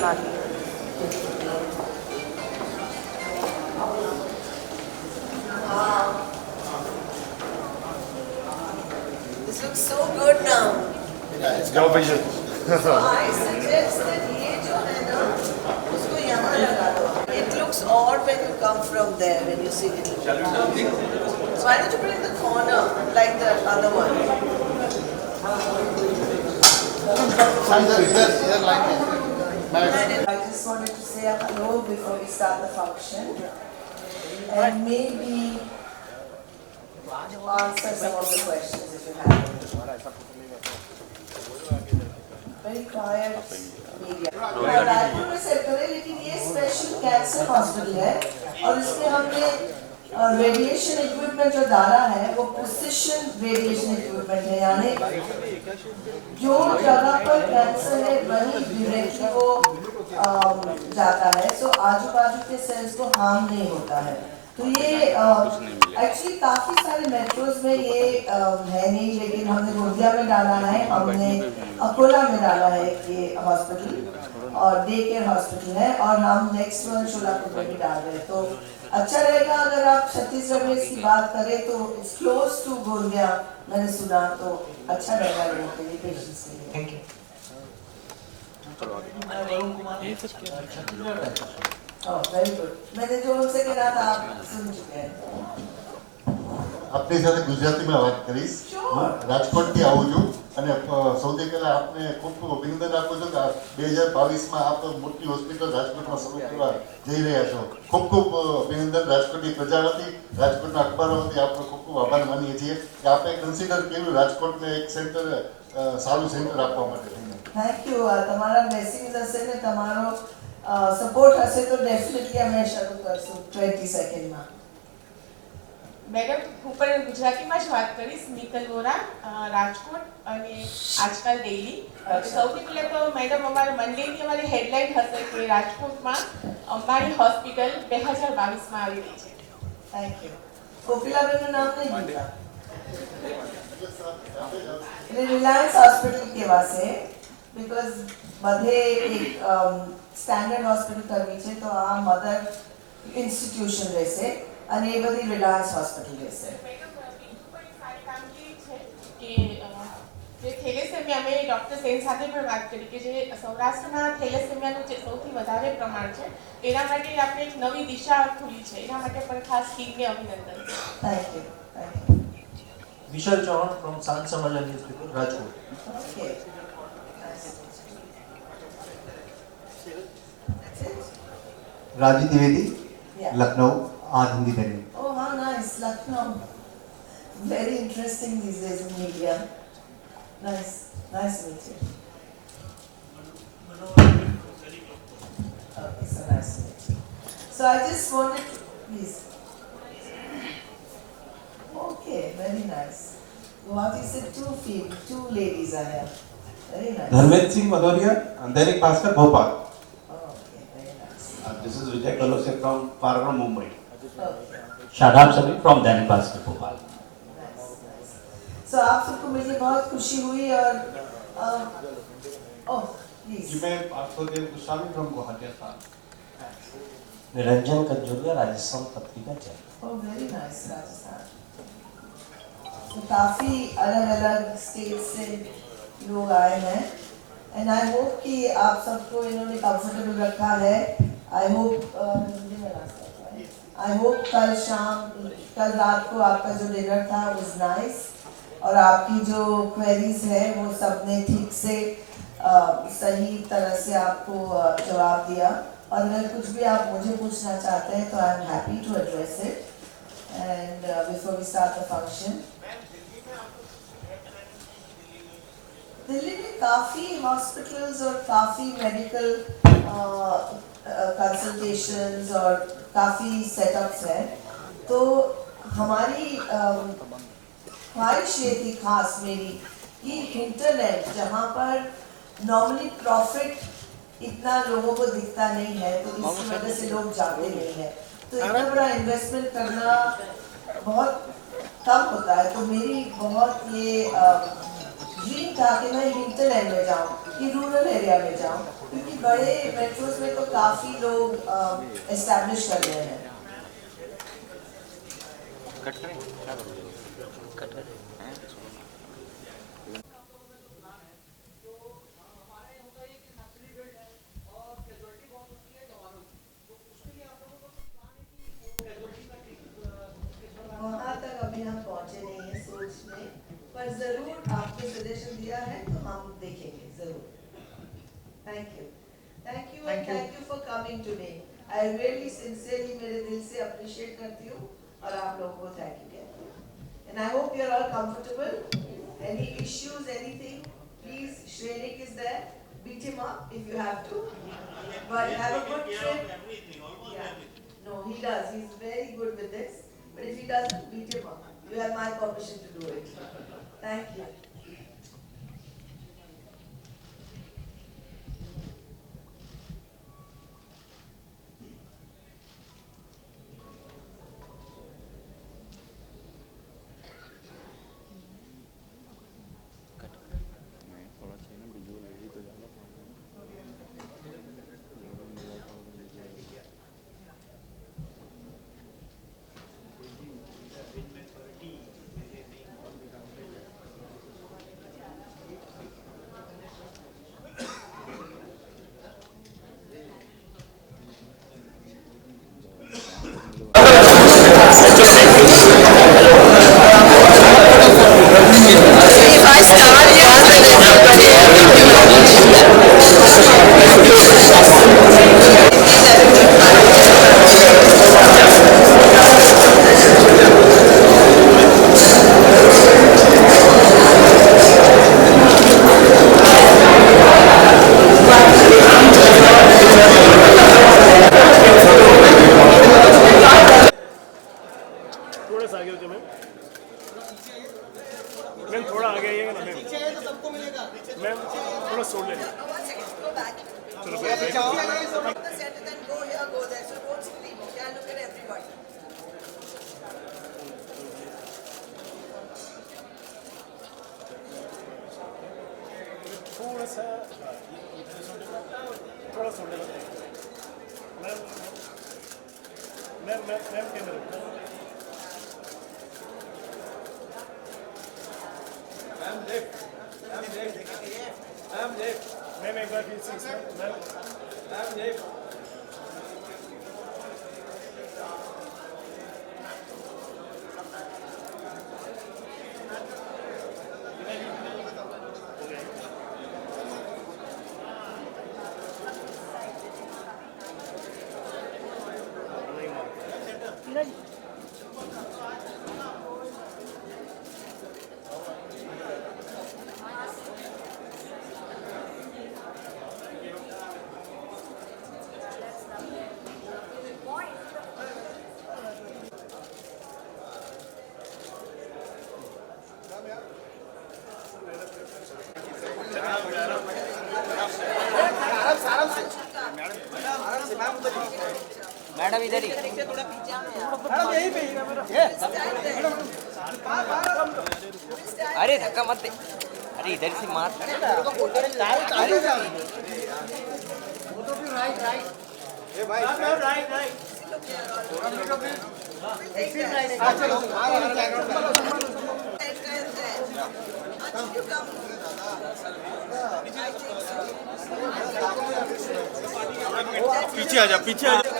बना दी। This looks so good now. Go vision. So I suggest that ये जो है ना उसको यहाँ लगा दो. It looks odd when you come from there when you see it. So why don't you put it in the corner like the other one? I just wanted to say hello before we start the function and maybe answer some of the questions if you have. Very quiet media. Raipur में set करें लेकिन ये special cancer hospital है और इसमें हमने radiation equipment जो डाला है वो प्रिसिशन रेडिएशन इक्विपमेंट है, यानी जो जगह पर कैंसर है वही डायरेक्टली वो जाता है, सो आजू बाजू के सेल्स को हार्म नहीं होता है. तो ये एक्चुअली काफी सारे मेट्रोज में ये है नहीं, लेकिन हमने गोंदिया में डाला है, हमने अकोला में डाला है ये हॉस्पिटल और डे केयर हॉस्पिटल है, और हम नेक्स्ट मंथ शोलापुर में भी डाल रहे हैं. तो अच्छा रहेगा अगर आप छत्तीसगढ़ में इसकी बात करें तो इट्स क्लोज टू गोंदिया, मैंने सुना, तो अच्छा रहेगा लोगों के लिए, पेशेंट्स के लिए. Thank you. Very good. मैंने जो उनसे कहा था आप सुन चुके हैं. આપની સાથે ગુજરાતીમાં વાત કરીશ. હું રાજકોટથી આવું છું અને સૌથી પહેલાં આપને ખૂબ ખૂબ અભિનંદન આપું છું કે 2022માં આપ મોટી હોસ્પિટલ રાજકોટમાં શરૂ કરવા જઈ રહ્યા છો. ખૂબ ખૂબ અભિનંદન રાજકોટની પ્રજા વતી, રાજકોટના અખબારો વતી આપનો ખૂબ ખૂબ આભાર માનીએ છીએ કે આપે કન્સિડર કર્યું રાજકોટને એક સેન્ટર, સારું સેન્ટર આપવા માટે. Thank you. તમારા બ્લેસિંગ્સ હશે ને તમારો સપોર્ટ હશે તો ડેફિનેટલી અમે શરૂ કરશું 20 સેકન્ડમાં. મેડમ હું પણ ગુજરાતીમાં જ વાત કરીશ. નિકલ વોરા, રાજકોટ અને આજકાલ ડેઈલી. સૌથી પહેલાં તો મેડમ અમારા મંડેની અમારી હેડલાઇન હશે કે રાજકોટમાં અમારી હોસ્પિટલ 2022માં આવી રહી છે. Thank you. કોકિલાબેનનું નામ નહીં ભૂલતા. એટલે રિલાયન્સ હોસ્પિટલ કેવા છે, બિકોઝ બધે એક સ્ટેન્ડર્ડ હોસ્પિટલ કરવી છે તો આ મધર ઇન્સ્ટિટ્યુશન રહેશે અને એ બધી રિલાયન્સ હોસ્પિટલ રહેશે. જે થેલેસેમિયા અમે ડૉક્ટર સેન સાથે પણ વાત કરી કે જે સૌરાષ્ટ્રમાં થેલેસેમિયાનું જે સૌથી વધારે પ્રમાણ છે એના માટે આપણે એક નવી દિશા ખુલી છે, એના માટે પણ ખાસ ટીમને અભિનંદન. Thank you. Thank you. Vishal Chauhan from સાંજ સમાચાર ન્યૂઝપેપર, રાજકોટ. ઓકે. राजी द्विवेदी, Yeah. लखनऊ, आज हिंदी दैनिक. Oh, how nice. Lucknow. Very interesting these days in media. Nice. Nice to meet you. Okay, so nice to meet you. So I just wanted to, please. Okay, very nice. What you said, two ladies are here. Very nice. Dharmendra Singh मधोरिया, Dainik Bhaskar, Bhopal. Okay, very nice. This is Vijay Kalose from Paragon, Mumbai. Okay. Shadab सभी from Dainik Bhaskar Bhopal. Nice, nice. So आप सबको मिलके बहुत खुशी हुई और oh, please. जी मैं Vasudev Goswami from Guwahati था. Niranjan कंजूरिया, Rajasthan Patrika channel. Oh, very nice, Rajasthan. तो काफी अलग-अलग स्टेट से लोग आए हैं and I hope कि आप सबको इन्होंने कंफर्टेबल रखा है. I hope कल रात को आपका जो डिनर था was nice और आपकी जो क्वेरीज है वो सबने ठीक से सही तरह से आपको जवाब दिया, और अगर कुछ भी आप मुझे पूछना चाहते हैं तो I am happy to address it and before we start the function. Delhi में काफ़ी हॉस्पिटल्स और काफ़ी मेडिकल कंसल्टेशंस और काफ़ी सेटअप्स हैं, तो हमारी ख्वाहिश ये थी खास मेरी कि इंटरनेट जहाँ पर नॉर्मली प्रॉफिट इतना लोगों को दिखता नहीं है तो इसी वजह से लोग जाते नहीं है, तो इतना बड़ा इन्वेस्टमेंट करना बहुत कम होता है. तो मेरी बहुत ये ड्रीम था कि मैं हिंटरलैंड में जाऊँ, कि रूरल एरिया में जाऊँ, क्योंकि बड़े मेट्रोज में तो काफी लोग एस्टैब्लिश कर रहे हैं। वहाँ तक अभी हम पहुँचे नहीं हैं सोचने, पर जरूर आपने सजेशन दिया है तो हम देखेंगे जरूर। Thank you and thank you for coming today. I really sincerely मेरे दिल से appreciate करती हूँ और आप लोगों को thank you कहती हूँ। And I hope you are all comfortable. Any issues, anything, please, Shrenik is there. Beat him up if you have to. But have a good trip. Yeah. No, he does. He's very good with this. But if he doesn't, beat him up. You have my permission to do it. Thank you. थोड़ा सा आगे हो जाओ ma'am. Ma'am थोड़ा आगे आइएगा ना ma'am. Ma'am थोड़ा सोल ले लीजिए। चलो थोड़ा सा थोड़ा सोल ले लो ma'am. Ma'am ma'am ma'am camera ma'am एक बार फिर से मैम मैडम इधर ही अरे धक्का मत दे अरे इधर से मार पीछे आ जा पीछे आ जा।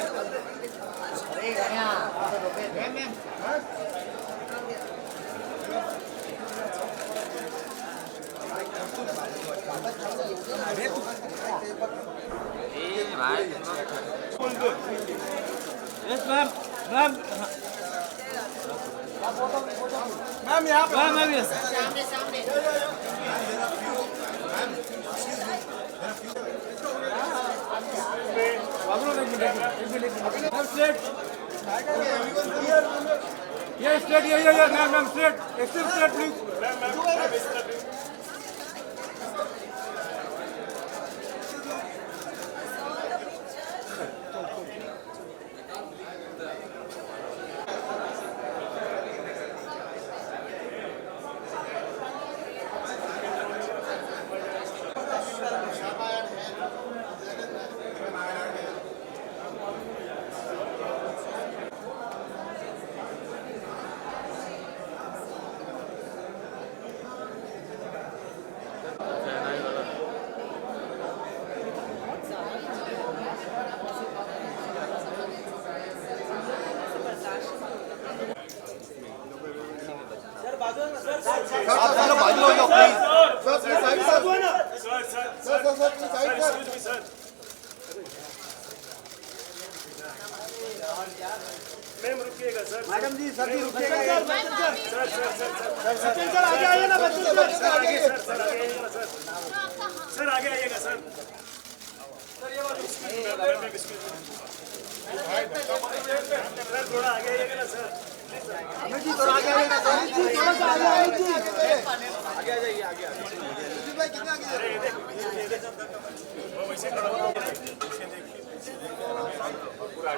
यस मैम मैम मैम यहाँ पर ma'am yes Yes, straight, yeah, ma'am, straight. Extreme straight, please. Ma'am. Ma'am रुकिएगा सर। मैडम जी सर जी रुकिएगा। सर आगे आइए ना बच्चन सर। सर आगे आइएगा सर। सर आगे आइएगा सर। सर थोड़ा आगे आइएगा ना सर। अमित जी थोड़ा आगे आइएगा। अमित जी थोड़ा सा आगे आइए। अमित जी आगे आ जाइए आगे आ जाइए। भाई कितना आगे वो वैसे खड़ा हुआ पूरा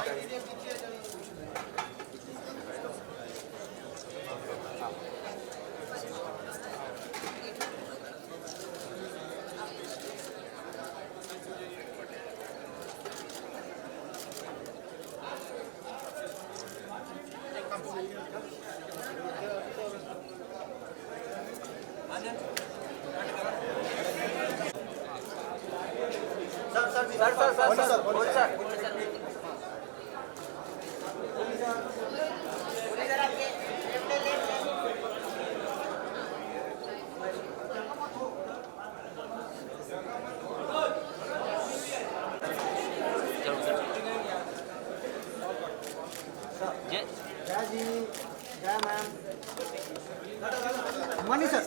अम्बानी सर।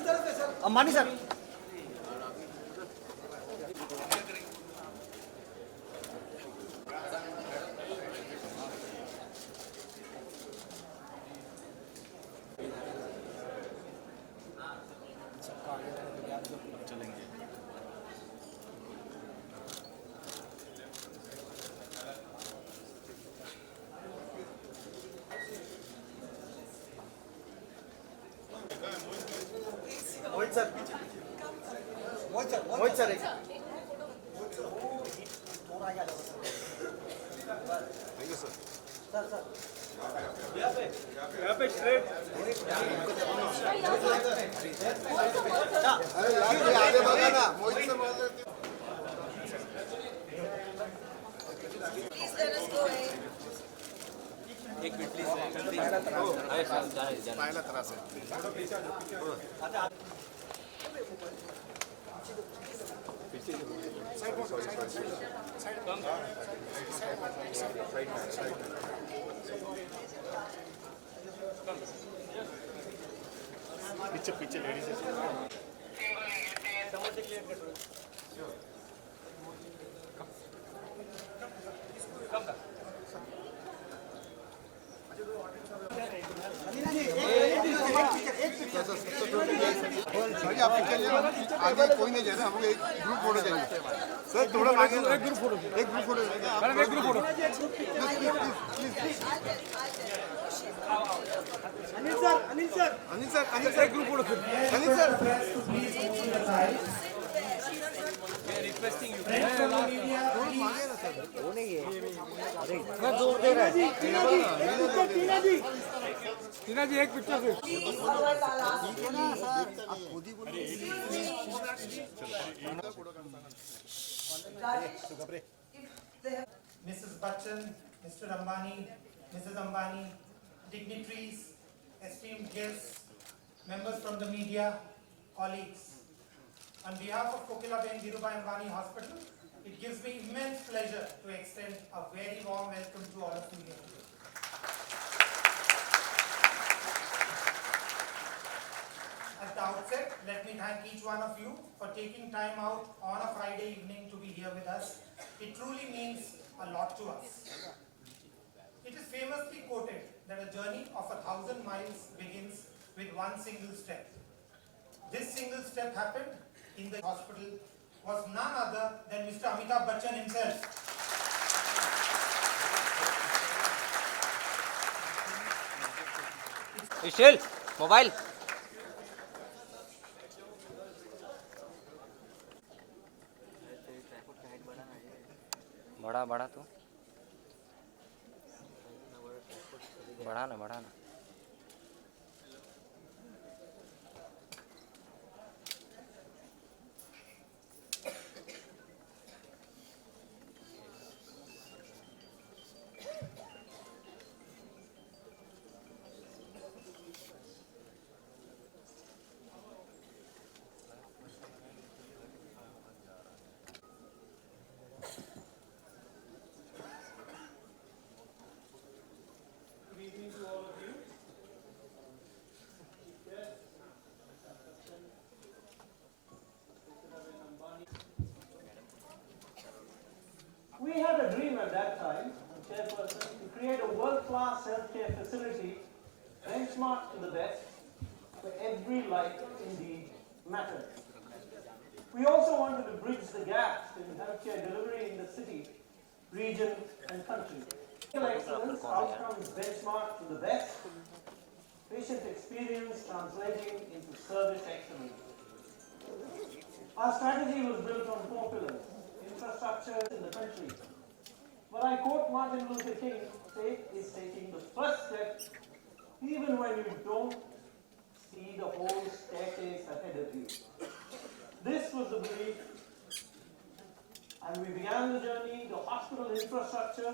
अम्बानी सर। मोहित सर। मोहित सर एक थोड़ा आगे आ जाओ सर। सर यहाँ पे स्ट्रेट आगे बघा ना मोहित सर बोल रहे थे। पाहायला त्रास आहे। पीछे पीछे लेडीज सर आप पिक्चर ले आगे कोई नहीं जा रहा, हमको एक ग्रुप फोटो चाहिए सर। थोड़ा आगे एक ग्रुप फोटो एक group photo Anil sir Anil sir Anil sir Anil sir एक ग्रुप फोटो अनिल सर जोर दे रहा है। टीना जी एक पिक्चर से Mrs. Bachchan, Mr. Ambani, Mrs. Ambani, dignitaries, esteemed guests, members from the media, colleagues. On behalf of Kokilaben Dhirubhai Ambani Hospital, it gives me immense pleasure to extend a very warm welcome to all of you here today. At the outset, let me thank each one of you for taking time out on a Friday evening to be here with us. It truly means a lot to us. It is famously quoted that a journey of 1,000 miles begins with one single step. This single step happened in the hospital was none other than Mr. Amitabh Bachchan himself. विशेल mobile बड़ा बड़ा तो बढ़ा ना dream at that time, chairperson, to create a world-class healthcare facility benchmarked to the best where every life indeed mattered. We also wanted to bridge the gaps in healthcare delivery in the city, region and country. Excellence, outcomes benchmarked to the best, patient experience translating into service excellence. Our strategy was built on 4 pillars: infrastructure in the country. But I quote Martin Luther King, faith is taking the first step even when you don't see the whole staircase ahead of you. This was the belief, and we began the journey. The hospital infrastructure,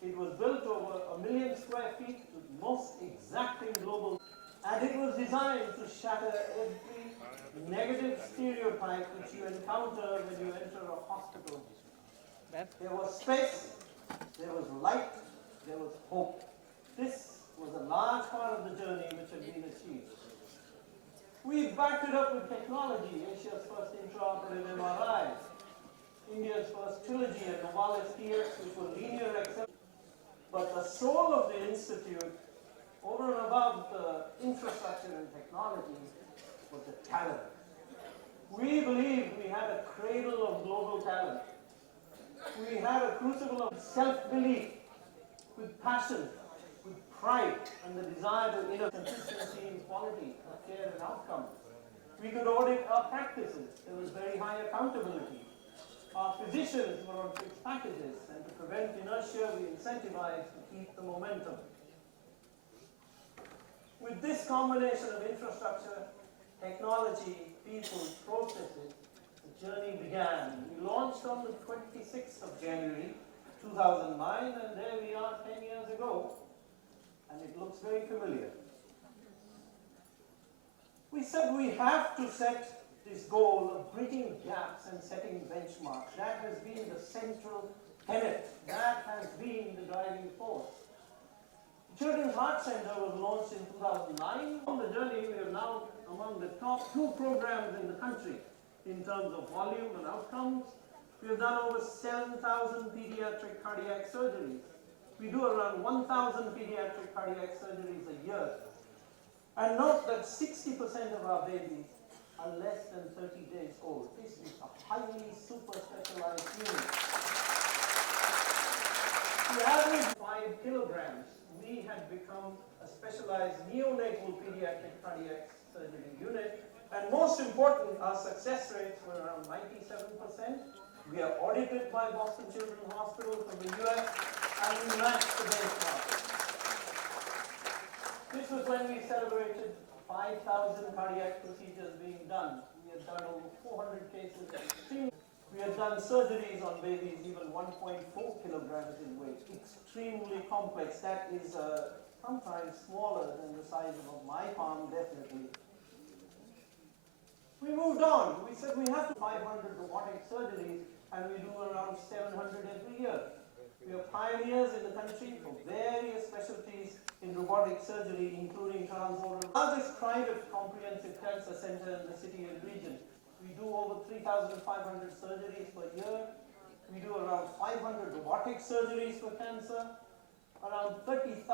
it was built over 1 million square feet with most exacting global, and it was designed to shatter every negative stereotype which you encounter when you enter a hospital. There was space, there was light, there was hope. This was a large part of the journey which had been achieved. We backed it up with technology: Asia's first intraoperative MRI, India's first Trilogy and Novalis TX, which were linear accelerators. But the soul of the institute, over and above the infrastructure and technology, was the talent. We believed we had a cradle of global talent. We had a crucible of self-belief, with passion, with pride, and the desire to innovate, consistency in quality of care and outcome. We could audit our practices. There was very high accountability. Our physicians were on fixed packages, and to prevent inertia, we incentivized to keep the momentum. With this combination of infrastructure, technology, people, processes, the journey began. We launched on the 26th of January 2009, and there we are 10 years ago, and it looks very familiar. We said we have to set this goal of bridging gaps and setting benchmarks. That has been the central tenet. That has been the driving force. Children's Heart Center was launched in 2009. On the journey, we are now among the top 2 programs in the country in terms of volume and outcomes. We have done over 7,000 pediatric cardiac surgeries. We do around 1,000 pediatric cardiac surgeries a year. And note that 60% of our babies are less than 30 days old. This is a highly super specialized unit. The average 5 kilograms, we had become a specialized neonatal pediatric cardiac surgery unit. And most important, our success rates were around 97%. We are audited by Boston Children's Hospital from the US, and we matched the benchmark. This was when we celebrated 5,000 cardiac procedures being done. We had done over 400 cases. We had done surgeries on babies even 1.4 kilograms in weight. Extremely complex. That is sometimes smaller than the size of my palm, definitely. We moved on. We said we have 500 robotic surgeries, and we do around 700 every year. We are pioneers in the country for various specialties in robotic surgery, including transoral. The largest private comprehensive cancer center in the city and region. We do over 3,500 surgeries per year. We do around 500 robotic surgeries for cancer. Around 30,000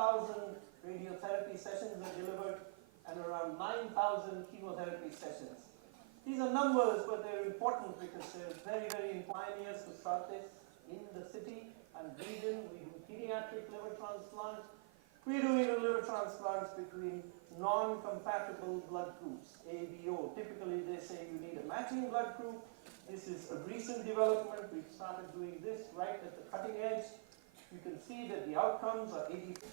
radiotherapy sessions are delivered, and around 9,000 chemotherapy sessions. These are numbers, but they're important because they're very, very pioneers to start this in the city and region. We do pediatric liver transplants. We do even liver transplants between non-compatible blood groups, ABO. Typically, they say you need a matching blood group. This is a recent development. We've started doing this right at the cutting edge. You can see that the outcomes are 80%.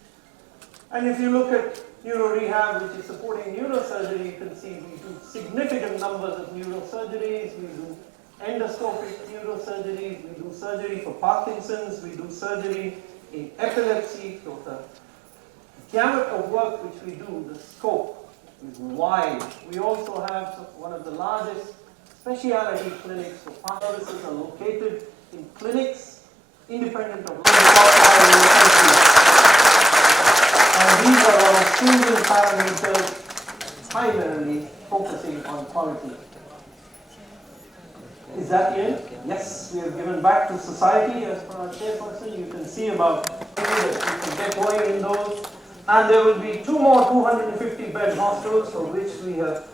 And if you look at neuro-rehab, which is supporting neurosurgery, you can see we do significant numbers of neurosurgeries. We do endoscopic neurosurgeries. We do surgery for Parkinson's. We do surgery in epilepsy. So the gamut of work which we do, the scope is wide. We also have one of the largest specialty clinics for Parkinson's. Services are located in clinics independent of and these are our stringent parameters, primarily focusing on quality. Is that it? Yes, we have given back to society as per our chairperson. You can see about that you can get going in those. And there will be 2 more 250-bed hostels for which we have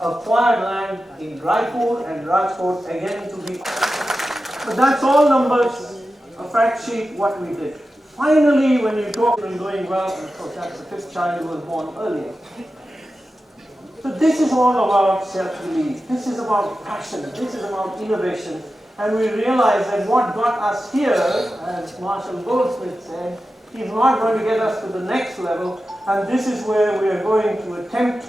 acquired land in Raipur and Rajkot again to be. But that's all numbers, a fact sheet, what we did. Finally, when you talk and doing well, and of course that's the 5th child who was born earlier. So this is all about self-belief. This is about passion. This is about innovation. And we realize that what got us here, as Marshall Goldsmith said, is not going to get us to the next level. And this is where we are going to attempt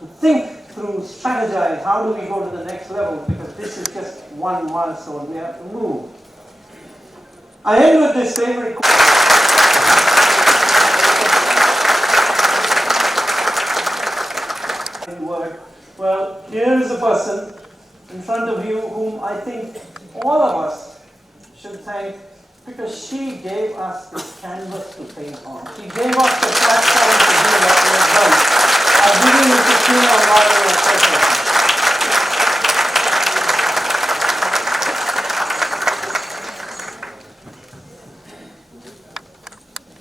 to think through, strategize, how do we go to the next level? Because this is just one milestone we have to move. I end with this favorite quote. Word. Well, here is a person in front of you whom I think all of us should thank, because she gave us this canvas to paint on. She gave us the platform to do what we have done. I'll give you Christina Amaro.